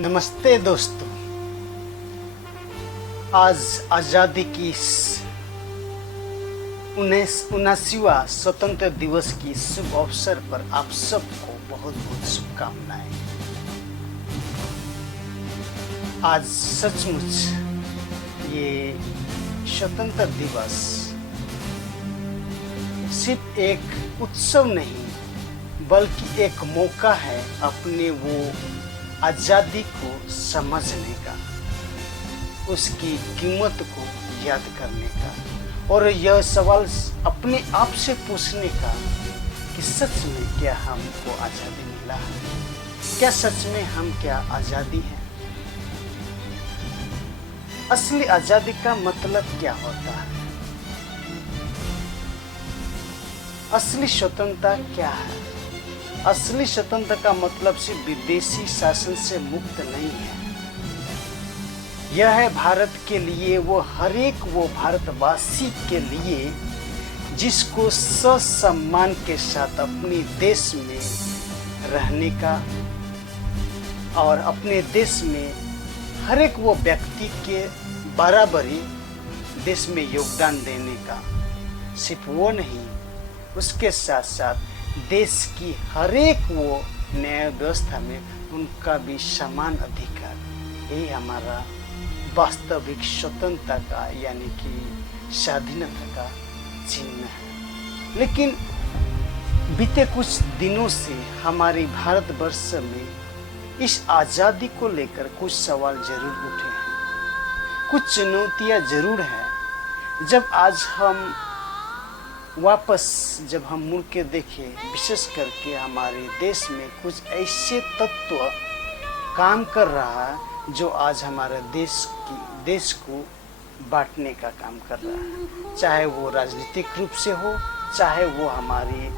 नमस्ते दोस्तों। आज आजादी की 79वां स्वतंत्र दिवस की शुभ अवसर पर आप सबको बहुत बहुत शुभकामनाएं। आज सचमुच ये स्वतंत्र दिवस सिर्फ एक उत्सव नहीं बल्कि एक मौका है अपने वो आज़ादी को समझने का, उसकी कीमत को याद करने का और यह सवाल अपने आप से पूछने का कि सच में क्या हमको आज़ादी मिला है, क्या सच में हम क्या आज़ादी हैं। असली आज़ादी का मतलब क्या होता है, असली स्वतंत्रता क्या है। असली स्वतंत्रता का मतलब सिर्फ विदेशी शासन से मुक्त नहीं है, यह है भारत के लिए वो हर एक वो भारतवासी के लिए जिसको ससम्मान के साथ अपने देश में रहने का और अपने देश में हर एक वो व्यक्ति के बराबरी देश में योगदान देने का। सिर्फ वो नहीं, उसके साथ साथ देश की हर एक वो न्याय व्यवस्था में उनका भी समान अधिकार। यही हमारा वास्तविक स्वतंत्रता का यानी कि स्वाधीनता का चिन्ह है। लेकिन बीते कुछ दिनों से हमारे भारतवर्ष में इस आज़ादी को लेकर कुछ सवाल जरूर उठे हैं, कुछ चुनौतियां जरूर हैं। जब आज हम जब हम मुड़ के देखें, विशेष करके हमारे देश में कुछ ऐसे तत्व काम कर रहा है जो आज हमारे देश को बांटने का काम कर रहा है, चाहे वो राजनीतिक रूप से हो, चाहे वो हमारी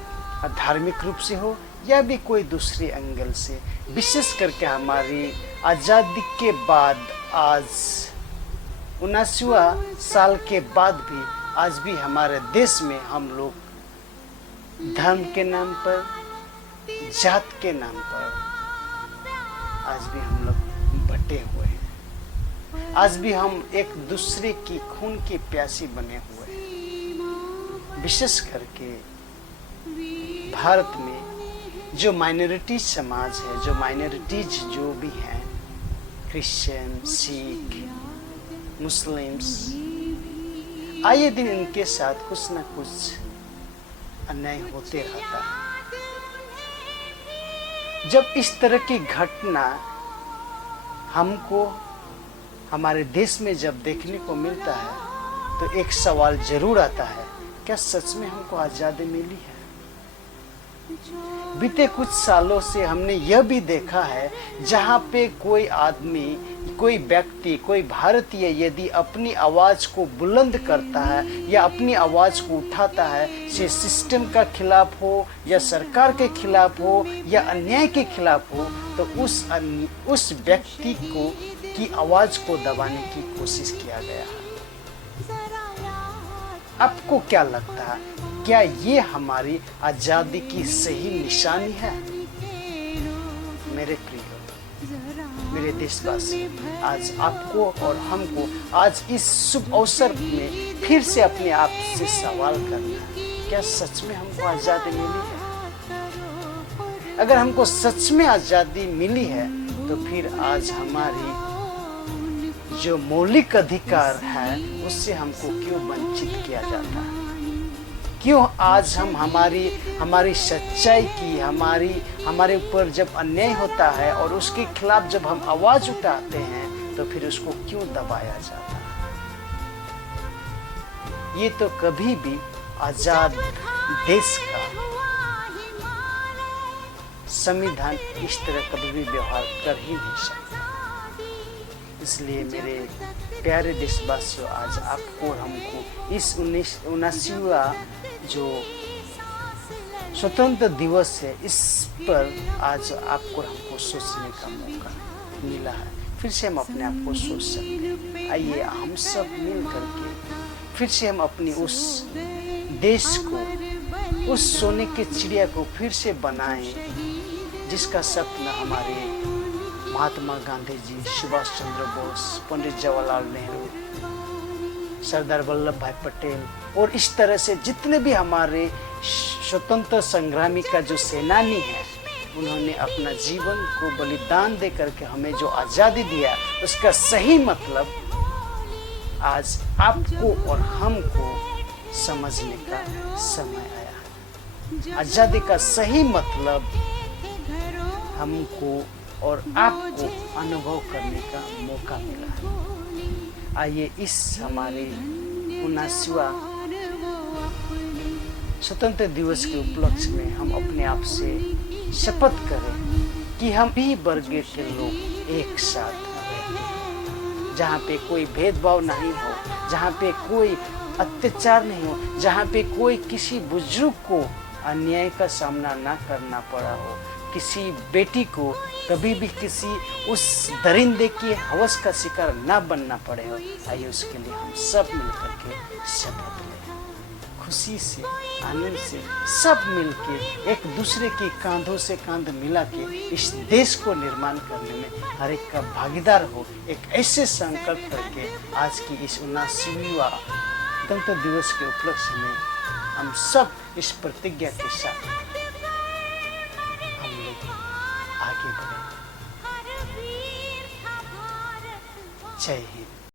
धार्मिक रूप से हो या भी कोई दूसरे एंगल से। विशेष करके हमारी आज़ादी के बाद आज 79वां साल के बाद भी आज भी हमारे देश में हम लोग धर्म के नाम पर, जात के नाम पर आज भी हम लोग बटे हुए हैं। आज भी हम एक दूसरे की खून की प्यासी बने हुए हैं। विशेष करके भारत में जो माइनॉरिटी समाज है, जो माइनॉरिटीज जो भी हैं, क्रिश्चियन, सिख, मुस्लिम्स, आए दिन इनके साथ कुछ न कुछ अन्याय होते रहता है। जब इस तरह की घटना हमको हमारे देश में जब देखने को मिलता है तो एक सवाल जरूर आता है, क्या सच में हमको आज़ादी मिली है। बीते कुछ सालों से हमने यह भी देखा है जहाँ पे कोई आदमी, कोई व्यक्ति, कोई भारतीय यदि अपनी आवाज़ को बुलंद करता है या अपनी आवाज़ को उठाता है, से सिस्टम का खिलाफ हो या सरकार के खिलाफ हो या अन्याय के खिलाफ हो, तो उस व्यक्ति को की आवाज़ को दबाने की कोशिश किया गया है। आपको क्या लगता है, क्या ये हमारी आज़ादी की सही निशानी है। मेरे प्रिय, मेरे देशवासी, आज आपको और हमको आज इस शुभ अवसर में फिर से अपने आप से सवाल करना है, क्या सच में हमको आज़ादी मिली है। अगर हमको सच में आज़ादी मिली है तो फिर आज हमारी जो मौलिक अधिकार है उससे हमको क्यों वंचित किया जाता है। क्यों आज हम हमारी सच्चाई की, हमारे ऊपर जब अन्याय होता है और उसके खिलाफ जब हम आवाज उठाते हैं तो फिर उसको क्यों दबाया जाता है। ये तो कभी भी आजाद देश का संविधान इस तरह कभी भी व्यवहार कर ही नहीं सकता। इसलिए मेरे प्यारे देशवासियों, आज आपको और हमको इस 79वां जो स्वतंत्र दिवस है, इस पर आज आपको और हमको सोचने का मौका मिला है। फिर से हम अपने आप को सोच सकते हैं। आइए हम सब मिल करके फिर से हम अपनी उस देश को, उस सोने के चिड़िया को फिर से बनाएं जिसका सपना हमारे महात्मा गांधी जी, सुभाष चंद्र बोस, पंडित जवाहरलाल नेहरू, सरदार वल्लभ भाई पटेल और इस तरह से जितने भी हमारे स्वतंत्र संग्रामी का जो सेनानी है, उन्होंने अपना जीवन को बलिदान दे करके हमें जो आज़ादी दिया, उसका सही मतलब आज आपको और हमको समझने का समय आया है। आज़ादी का सही मतलब हमको और आपको अनुभव करने का मौका मिला है। आइए इस हमारे 79वां स्वतंत्र दिवस के उपलक्ष्य में हम अपने आप से शपथ करें कि हम भी वर्ग के लोग एक साथ रहते हैं, जहाँ पे कोई भेदभाव नहीं हो, जहाँ पे कोई अत्याचार नहीं हो, जहाँ पे कोई किसी बुजुर्ग को अन्याय का सामना ना करना पड़ा हो, किसी बेटी को कभी भी किसी उस दरिंदे की हवस का शिकार ना बनना पड़े हो। आइए उसके लिए हम सब मिलकर के शपथ लें, खुशी से, आनंद से सब मिलके एक दूसरे के कांधों से कांध मिला के इस देश को निर्माण करने में हर एक का भागीदार हो। एक ऐसे संकल्प करके आज की इस 79वां गणतंत्र दिवस के उपलक्ष्य में हम सब इस प्रतिज्ञा के साथ हम लोग आगे बढ़े। जय हिंद।